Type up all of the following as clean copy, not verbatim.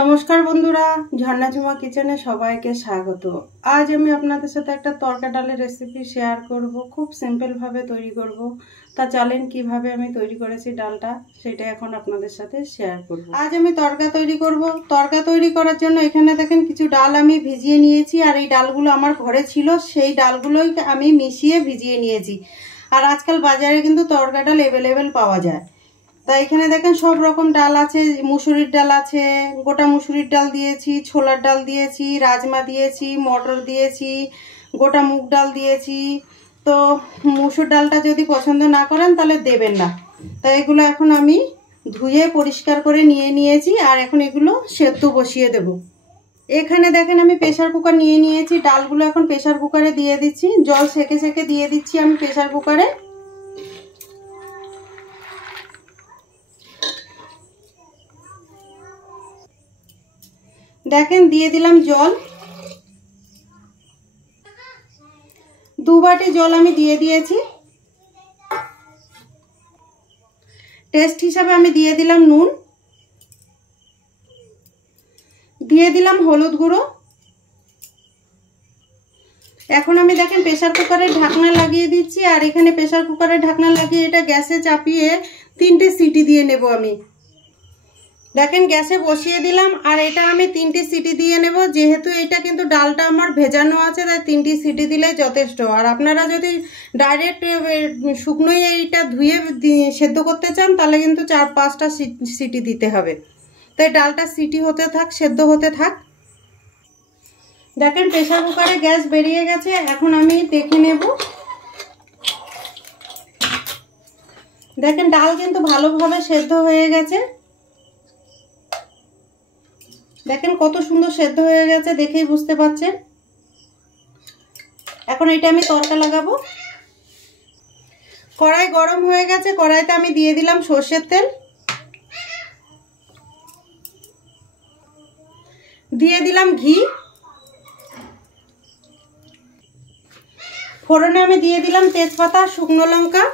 নমস্কার বন্ধুরা, ঝর্ণা ঝুমা কিচেনে সবাইকে স্বাগত। আজ আমি আপনাদের সাথে একটা তড়কা ডালের রেসিপি শেয়ার করব। খুব সিম্পল ভাবে তৈরি করব। তা চলেন কিভাবে আমি তৈরি করেছি ডালটা সেটা এখন আপনাদের সাথে শেয়ার করব। আজ আমি তড়কা তৈরি করব। তড়কা তৈরি করার জন্য এখানে দেখেন কিছু ডাল আমি ভিজিয়ে নিয়েছি, আর এই ডালগুলো আমার ঘরে ছিল, সেই ডালগুলোই আমি মিশিয়ে ভিজিয়ে নিয়েছি। আর আজকাল বাজারে কিন্তু তড়কা ডাল অ্যাভেলেবেল পাওয়া যায়। তা এখানে দেখেন সব রকম ডাল আছে, মুসুরির ডাল আছে, গোটা মুসুরির ডাল দিয়েছি, ছোলার ডাল দিয়েছি, রাজমা দিয়েছি, মটর দিয়েছি, গোটা মুগ ডাল দিয়েছি। তো মুসুর ডালটা যদি পছন্দ না করেন তাহলে দেবেন না। তা এগুলো এখন আমি ধুয়ে পরিষ্কার করে নিয়ে নিয়েছি, আর এখন এগুলো সেদ্ধ বসিয়ে দেব। এখানে দেখেন আমি প্রেসার কুকার নিয়ে নিয়েছি, ডালগুলো এখন প্রেসার কুকারে দিয়ে দিচ্ছি। জল সেকে সেকে দিয়ে দিচ্ছি আমি প্রেসার কুকারে। দেখেন দিয়ে দিলাম জল, 2 বাটি জল আমি দিয়ে দিয়েছি। টেস্ট হিসাবে আমি দিয়ে দিলাম নুন, দিয়ে দিলাম হলুদ গুঁড়ো। এখন আমি দেখেন প্রেসার কুকারের ঢাকনা লাগিয়ে দিচ্ছি, আর এখানে প্রেসার কুকারের ঢাকনা লাগিয়ে এটা গ্যাসে চাপিয়ে 3টে সিটি দিয়ে নেব আমি। দেখেন গ্যাসে বসিয়ে দিলাম, আর এটা আমি 3টে সিটি দিয়ে নেব। যেহেতু এটা কিন্তু ডালটা আমার ভেজানো আছে, তাই 3টে সিটি দিলে যথেষ্ট। আর আপনারা যদি ডাইরেক্ট শুকনোই এইটা ধুয়ে সেদ্ধ করতে চান তাহলে কিন্তু 4-5টা সিটি দিতে হবে। তাই ডালটা সিটি হতে থাক, সেদ্ধ হতে থাক। দেখেন প্রেসার কুকারে গ্যাস বেরিয়ে গেছে, এখন আমি দেখে নেব। দেখেন ডাল কিন্তু ভালোভাবে সেদ্ধ হয়ে গেছে। দেখেন কত সুন্দর সেদ্ধ হয়ে গেছে, দেখেই বুঝতে পারছেন। এখন এটা আমি তড়কা লাগাবো। কড়াই গরম হয়ে গেছে, কড়াইতে আমি দিয়ে দিলাম সরষের তেল, দিয়ে দিলাম ঘি, ফোড়নে আমি দিয়ে দিলাম তেজপাতা, শুকনো লঙ্কা,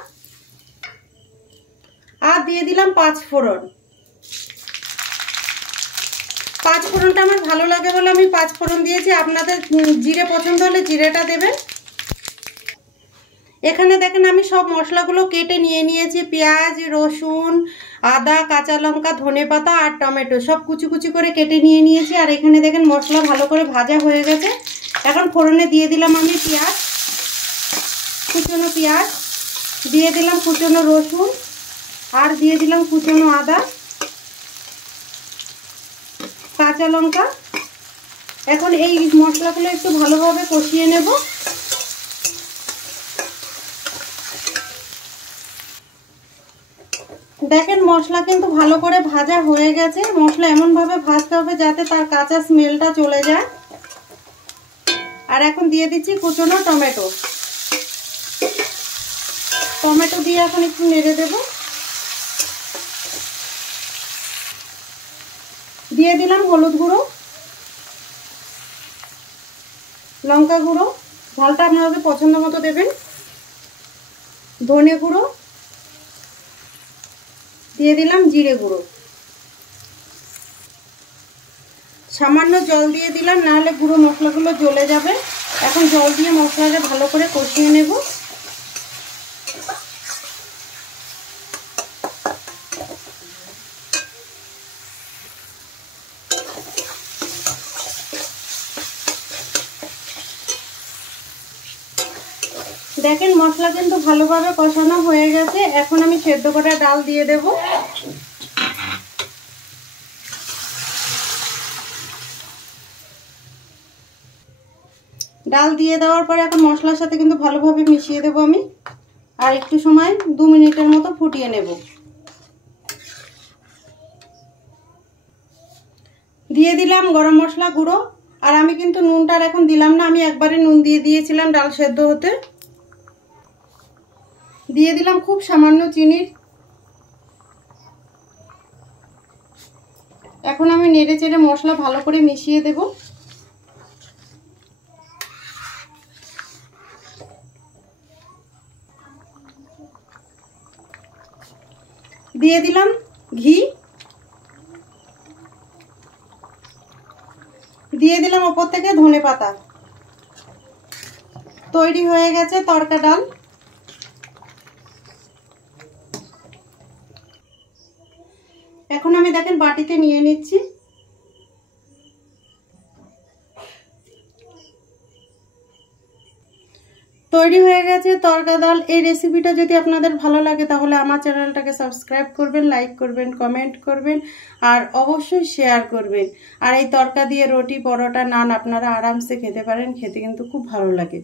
আর দিয়ে দিলাম 5 ফোড়ন। 5 ফোড়নটা আমার ভালো লাগে বলে আমি 5 ফোড়ন দিয়েছি। আপনাদের জিরে পছন্দ হলে জিরেটা দেবেন। এখানে দেখেন আমি সব মশলাগুলো কেটে নিয়ে নিয়েছি। পেঁয়াজ, রসুন, আদা, কাঁচা লঙ্কা, ধনেপাতা আর টমেটো সব কুচি কুচি করে কেটে নিয়ে নিয়েছি। আর এখানে দেখেন মশলা ভালো করে ভাজা হয়ে গেছে। এখন ফোড়নে দিয়ে দিলাম আমি পেঁয়াজ, কুচনো পেঁয়াজ, দিয়ে দিলাম কুচনো রসুন, আর দিয়ে দিলাম কুচনো আদা, কাঁচা লঙ্কা। এখন এই মশলাগুলো একটু ভালোভাবে কষিয়ে নেব। দেখেন মশলা কিন্তু ভালো করে ভাজা হয়ে গেছে। মশলা এমনভাবে ভাজতে হবে যাতে তার কাঁচা স্মেলটা চলে যায়। আর এখন দিয়ে দিচ্ছি কুচনো টমেটো। টমেটো দিয়ে এখন একটু নেড়ে দেব। দিয়ে দিলাম হলুদ গুঁড়ো, লঙ্কা গুঁড়ো, ঝালটা আপনাদের পছন্দ মতো দেবেন, ধনে গুঁড়ো, দিয়ে দিলাম জিরে গুঁড়ো। সামান্য জল দিয়ে দিলাম, নাহলে গুঁড়ো মশলাগুলো জ্বলে যাবে। এখন জল দিয়ে মশলাটা ভালো করে কষিয়ে নেব। দেখেন মশলা কিন্তু ভালোভাবে কষানো হয়ে গেছে। এখন আমি সেদ্ধ করা ডাল দিয়ে দেব। ডাল দিয়ে দেওয়ার পরে এখন মশলার সাথে কিন্তু ভালোভাবে মিশিয়ে দেব আমি, আর একটু সময় 2 মিনিটের মতো ফুটিয়ে নেব। দিয়ে দিলাম গরম মশলা গুঁড়ো। আর আমি কিন্তু নুনটা এখন দিলাম না, আমি একবারে নুন দিয়ে দিয়েছিলাম ডাল সেদ্ধ হতে। দিয়ে দিলাম খুব সামান্য চিনি। এখন আমি নেড়ে চেড়ে মশলা ভালো করে মিশিয়ে দেব। দিয়ে দিলাম ঘি, দিয়ে দিলাম ওপর থেকে ধনেপাতা। তৈরি হয়ে গেছে তড়কা ডাল। এখন আমি দেখেন বাটিতে নিয়ে নিচ্ছি। তৈরি হয়ে গেছে তড়কা ডাল। এই রেসিপিটা যদি আপনাদের ভালো লাগে তাহলে আমার চ্যানেলটাকে সাবস্ক্রাইব করবেন, লাইক করবেন, কমেন্ট করবেন আর অবশ্যই শেয়ার করবেন। আর এই তড়কা দিয়ে রুটি, পরোটা, নান আপনারা আরামসে খেতে পারেন, খেতে কিন্তু খুব ভালো লাগে।